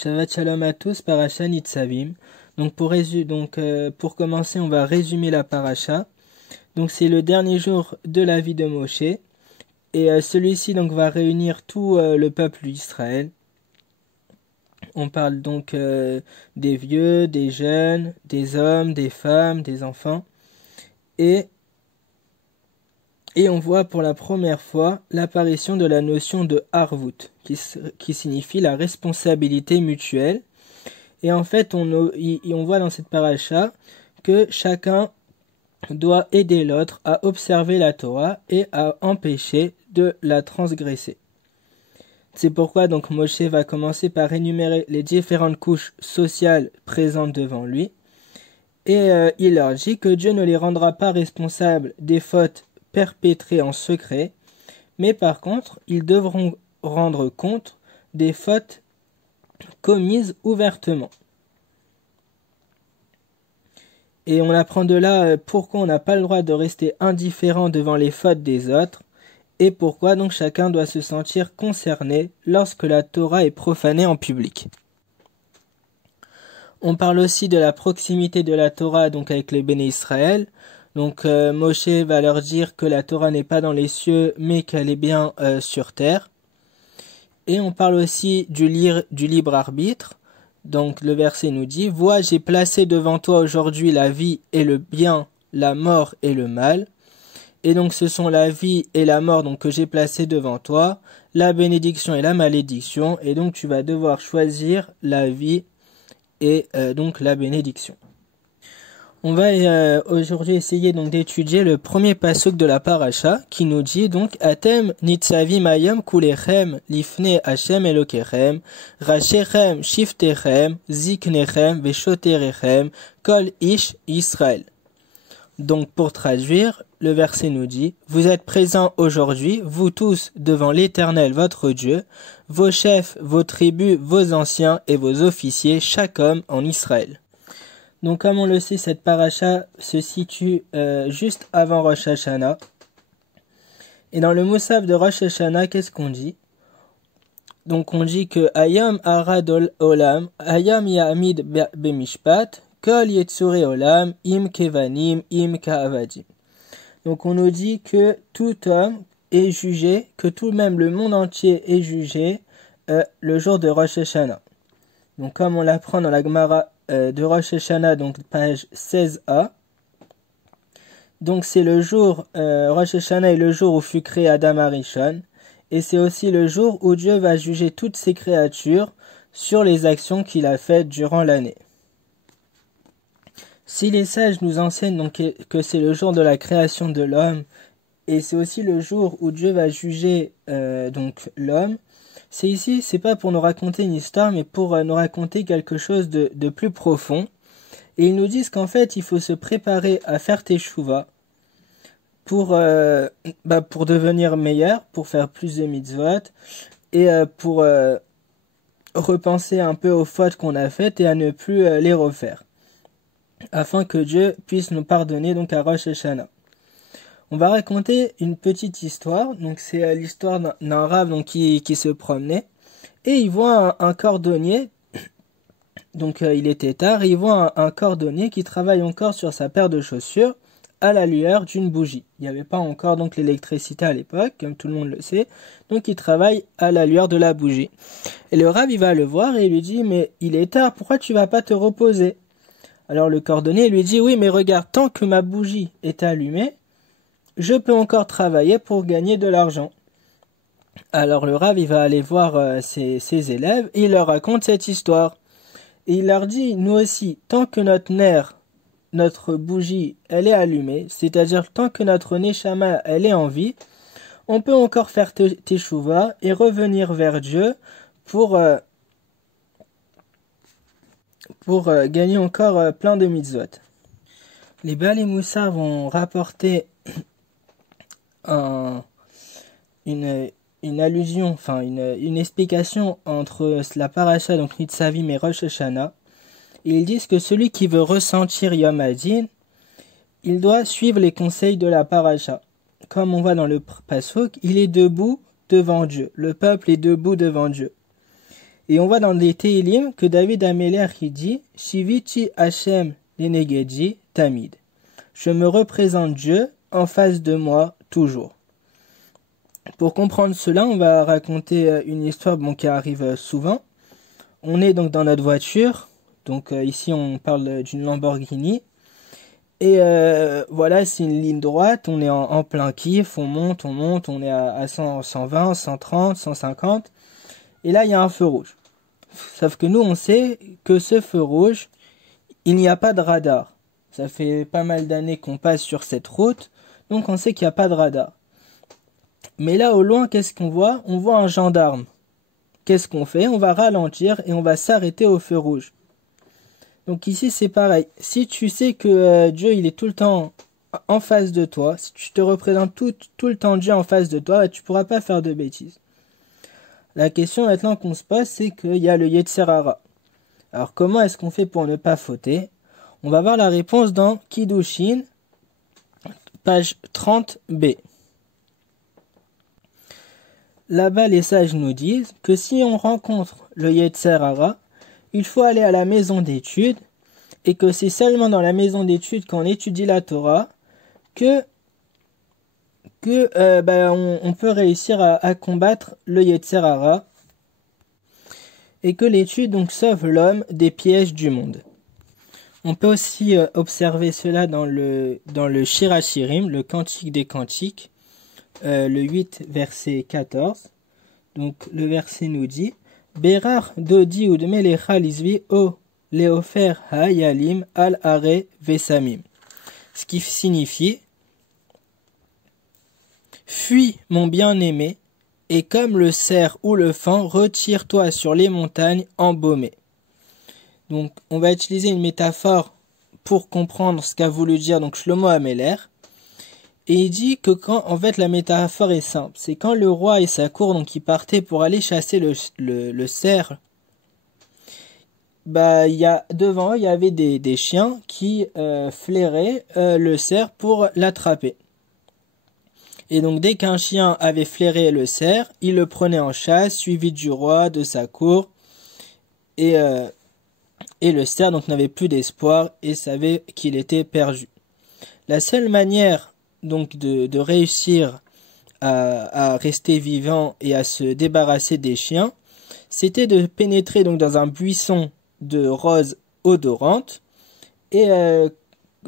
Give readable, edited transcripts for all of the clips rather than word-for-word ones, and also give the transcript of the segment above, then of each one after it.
Shabbat Shalom à tous, Parasha Nitzavim. Donc pour commencer, on va résumer la paracha. Donc c'est le dernier jour de la vie de Moshe. Et celui-ci donc va réunir tout le peuple d'Israël. On parle donc des vieux, des jeunes, des hommes, des femmes, des enfants. Et on voit pour la première fois l'apparition de la notion de Harvut, qui signifie la responsabilité mutuelle. Et en fait, on voit dans cette paracha que chacun doit aider l'autre à observer la Torah et à empêcher de la transgresser. C'est pourquoi donc Moshe va commencer par énumérer les différentes couches sociales présentes devant lui. Et il leur dit que Dieu ne les rendra pas responsables des fautes perpétrées en secret, mais par contre, ils devront rendre compte des fautes commises ouvertement. Et on apprend de là pourquoi on n'a pas le droit de rester indifférent devant les fautes des autres, et pourquoi donc chacun doit se sentir concerné lorsque la Torah est profanée en public. On parle aussi de la proximité de la Torah donc avec les béné Israël. Donc Moshe va leur dire que la Torah n'est pas dans les cieux mais qu'elle est bien sur terre. Et on parle aussi du libre arbitre. Donc le verset nous dit « Vois, j'ai placé devant toi aujourd'hui la vie et le bien, la mort et le mal. Et donc ce sont la vie et la mort donc, que j'ai placé devant toi, la bénédiction et la malédiction. Et donc tu vas devoir choisir la vie et donc la bénédiction. » On va aujourd'hui essayer donc d'étudier le premier pasuk de la paracha qui nous dit donc Atem nitzavim hayom kulechem lifne Hashem Elokechem rashechem shiftechem ziknechem veshoterechem kol ish Israël. Donc pour traduire, le verset nous dit vous êtes présents aujourd'hui, vous tous devant l'Éternel votre Dieu, vos chefs, vos tribus, vos anciens et vos officiers, chaque homme en Israël. Donc comme on le sait, cette paracha se situe juste avant Rosh Hashanah. Et dans le Moussaf de Rosh Hashanah, qu'est-ce qu'on dit? Donc on dit que Hayam Arad Olam, Hayam Ya'amid Bemishpat, Kol Yetzure Olam, Im Kevanim, Im Ka'avadim. Donc on nous dit que tout homme est jugé, que tout même le monde entier est jugé le jour de Rosh Hashanah. Donc comme on l'apprend dans la Gemara de Rosh Hashanah, donc page 16a. Donc c'est le jour, Rosh Hashanah est le jour où fut créé Adam Arishon, et c'est aussi le jour où Dieu va juger toutes ses créatures sur les actions qu'il a faites durant l'année. Si les sages nous enseignent donc que c'est le jour de la création de l'homme, et c'est aussi le jour où Dieu va juger donc l'homme, c'est pas pour nous raconter une histoire, mais pour nous raconter quelque chose de plus profond. Et ils nous disent qu'en fait, il faut se préparer à faire teshuva pour devenir meilleur, pour faire plus de mitzvot, et pour repenser un peu aux fautes qu'on a faites et à ne plus les refaire, afin que Dieu puisse nous pardonner donc à Rosh Hashanah. On va raconter une petite histoire. Donc c'est l'histoire d'un rave donc qui se promenait et il voit un cordonnier. Donc il était tard et il voit un cordonnier qui travaille encore sur sa paire de chaussures à la lueur d'une bougie. Il n'y avait pas encore donc l'électricité à l'époque, comme tout le monde le sait. Donc il travaille à la lueur de la bougie. Et le rave il va le voir et il lui dit mais il est tard, pourquoi tu vas pas te reposer? Alors le cordonnier lui dit oui mais regarde, tant que ma bougie est allumée, je peux encore travailler pour gagner de l'argent. Alors le Rav, il va aller voir ses élèves et il leur raconte cette histoire. Et il leur dit, nous aussi, tant que notre nerf, notre bougie, elle est allumée, c'est-à-dire tant que notre neshama, elle est en vie, on peut encore faire teshuva et revenir vers Dieu pour gagner encore plein de mitzvot. Les Baal et Moussa vont rapporter une allusion, enfin une explication entre la paracha, donc Nitzavim et Rosh Hashanah. Et ils disent que celui qui veut ressentir Yom Hadin, il doit suivre les conseils de la paracha. Comme on voit dans le pasuk, il est debout devant Dieu. Le peuple est debout devant Dieu. Et on voit dans les Tehillim que David Améler qui dit Shiviti Hashem Lenegedi Tamid. Je me représente Dieu en face de moi toujours. Pour comprendre cela, on va raconter une histoire qui arrive souvent. On est donc dans notre voiture. Donc ici on parle d'une Lamborghini. Et voilà, c'est une ligne droite, on est en plein kiff, on monte, on est à 100, 120, 130, 150. Et là, il y a un feu rouge. Sauf que nous, on sait que ce feu rouge, il n'y a pas de radar. Ça fait pas mal d'années qu'on passe sur cette route, donc on sait qu'il n'y a pas de radar. Mais là, au loin, qu'est-ce qu'on voit? On voit un gendarme. Qu'est-ce qu'on fait? On va ralentir et on va s'arrêter au feu rouge. Donc ici, c'est pareil. Si tu sais que Dieu, il est tout le temps en face de toi, si tu te représentes tout le temps Dieu en face de toi, tu ne pourras pas faire de bêtises. La question maintenant qu'on se pose, c'est qu'il y a le Yetzer Hara. Alors comment est-ce qu'on fait pour ne pas fauter? On va voir la réponse dans Kiddushin, page 30b. Là-bas, les sages nous disent que si on rencontre le Yetzer Hara, il faut aller à la maison d'études et que c'est seulement dans la maison d'études quand on étudie la Torah que on peut réussir à combattre le Yetzer Hara et que l'étude donc sauve l'homme des pièges du monde. On peut aussi observer cela dans le Shir HaShirim, le Cantique des Cantiques, le 8 verset 14. Donc le verset nous dit Berar dodi udmelecha lizvi o leofer hayalim al are vesamim. Ce qui signifie Fuis mon bien-aimé, et comme le cerf ou le faon, retire-toi sur les montagnes embaumées. Donc on va utiliser une métaphore pour comprendre ce qu'a voulu dire donc Shlomo Améler. Et il dit que en fait la métaphore est simple, c'est quand le roi et sa cour donc ils partaient pour aller chasser le cerf, devant eux il y avait des chiens qui flairaient le cerf pour l'attraper. Et donc dès qu'un chien avait flairé le cerf, il le prenait en chasse, suivi du roi, de sa cour, et le cerf donc n'avait plus d'espoir et savait qu'il était perdu. La seule manière donc de réussir à rester vivant et à se débarrasser des chiens, c'était de pénétrer donc dans un buisson de roses odorantes et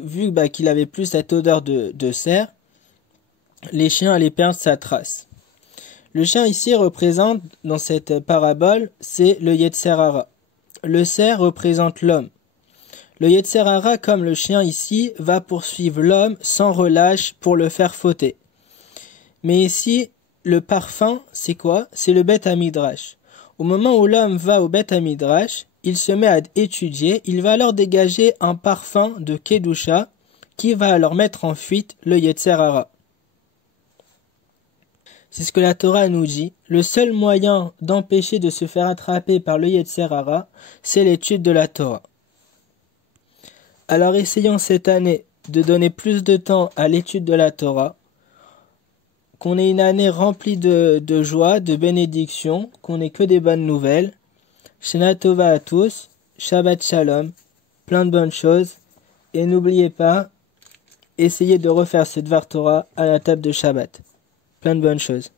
vu qu'il avait plus cette odeur de cerf, les chiens allaient perdre sa trace. Le chien ici représente dans cette parabole, c'est le Yetzer Hara. Le cerf représente l'homme. Le Yetzer Hara, comme le chien ici, va poursuivre l'homme sans relâche pour le faire fauter. Mais ici, le parfum, c'est quoi? C'est le Beth Hamidrash. Au moment où l'homme va au Beth Hamidrash, il se met à étudier, il va alors dégager un parfum de Kedusha qui va alors mettre en fuite le Yetzer Hara. C'est ce que la Torah nous dit. Le seul moyen d'empêcher de se faire attraper par le Yetzer Hara, c'est l'étude de la Torah. Alors essayons cette année de donner plus de temps à l'étude de la Torah, qu'on ait une année remplie de joie, de bénédiction, qu'on n'ait que des bonnes nouvelles. Shana Tova à tous, Shabbat Shalom, plein de bonnes choses, et n'oubliez pas, essayez de refaire ce Dvar Torah à la table de Shabbat. Plein de bonnes choses.